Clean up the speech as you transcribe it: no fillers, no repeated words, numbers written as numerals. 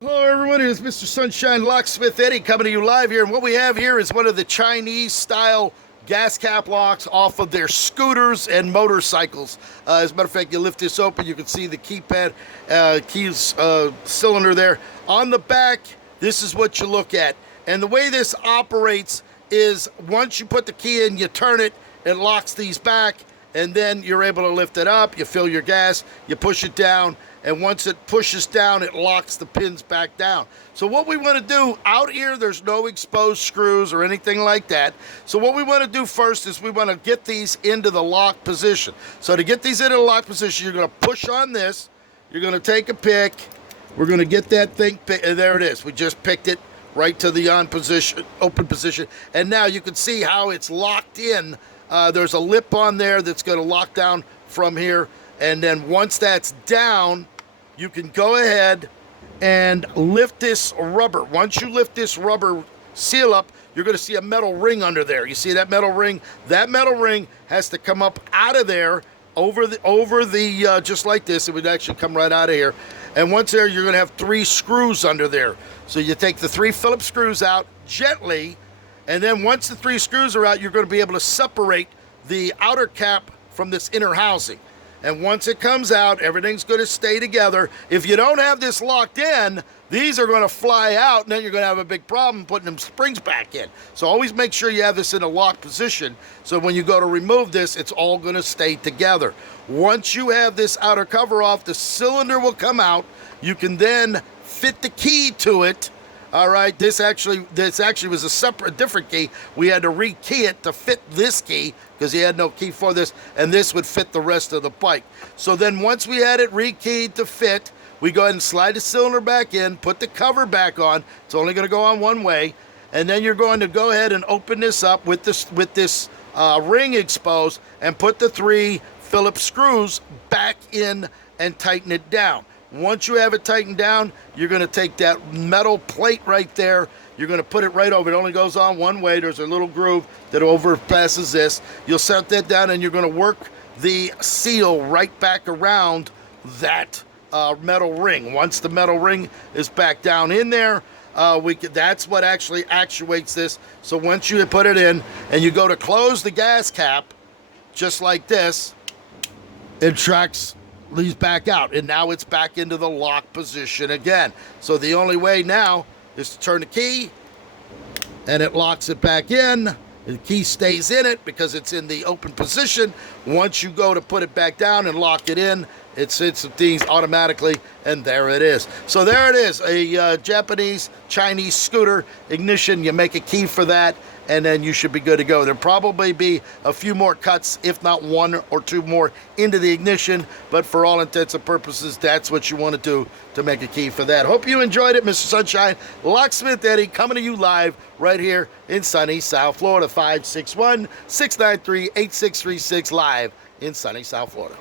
Hello everyone, it is Mr. Sunshine Locksmith Eddie coming to you live here, and what we have here is one of the Chinese style gas cap locks off of their scooters and motorcycles. As a matter of fact, you lift this open, you can see the keypad, cylinder there. On the back, this is what you look at, and the way this operates is once you put the key in, you turn it, it locks these back, and then you're able to lift it up, you fill your gas, you push it down, and once it pushes down, it locks the pins back down. So what we want to do out here, there's no exposed screws or anything like that. So what we want to do first is we want to get these into the lock position. So to get these into the lock position, you're going to push on this. You're going to take a pick. We're going to get that thing, there it is. We just picked it right to the on position, open position. And now you can see how it's locked in. There's a lip on there that's going to lock down from here. And then once that's down, you can go ahead and lift this rubber. Once you lift this rubber seal up, you're going to see a metal ring under there. You see that metal ring? That metal ring has to come up out of there over the just like this. It would actually come right out of here. And once there, you're going to have 3 screws under there. So you take the 3 Phillips screws out gently, and then once the 3 screws are out, you're going to be able to separate the outer cap from this inner housing. And once it comes out, everything's going to stay together. If you don't have this locked in, these are going to fly out, and then you're going to have a big problem putting them springs back in. So always make sure you have this in a locked position, so when you go to remove this, it's all going to stay together. Once you have this outer cover off, the cylinder will come out. You can then fit the key to it. All right, this actually was a different key. We had to re-key it to fit this key because he had no key for this, and this would fit the rest of the bike. So then once we had it re-keyed to fit, we go ahead and slide the cylinder back in, put the cover back on. It's only going to go on one way, and then you're going to go ahead and open this up with this ring exposed and put the 3 Phillips screws back in and tighten it down. Once you have it tightened down, you're going to take that metal plate right there. You're going to put it right over. It only goes on one way. There's a little groove that overpasses this. You'll set that down, and you're going to work the seal right back around that metal ring. Once the metal ring is back down in there, that's what actually actuates this. So once you put it in and you go to close the gas cap, just like this, it tracks these back out, and now it's back into the lock position again. So the only way now is to turn the key, and it locks it back in. The key stays in it because it's in the open position. Once you go to put it back down and lock it in, it sits these automatically, and there it is. So there it is, a Japanese Chinese scooter ignition. You make a key for that, and then you should be good to go. There'll probably be a few more cuts, if not 1 or 2 more into the ignition, but for all intents and purposes, that's what you want to do to make a key for that. Hope you enjoyed it, Mr. Sunshine. Locksmith Eddie coming to you live right here in sunny South Florida. 561-693-8636 live in sunny South Florida.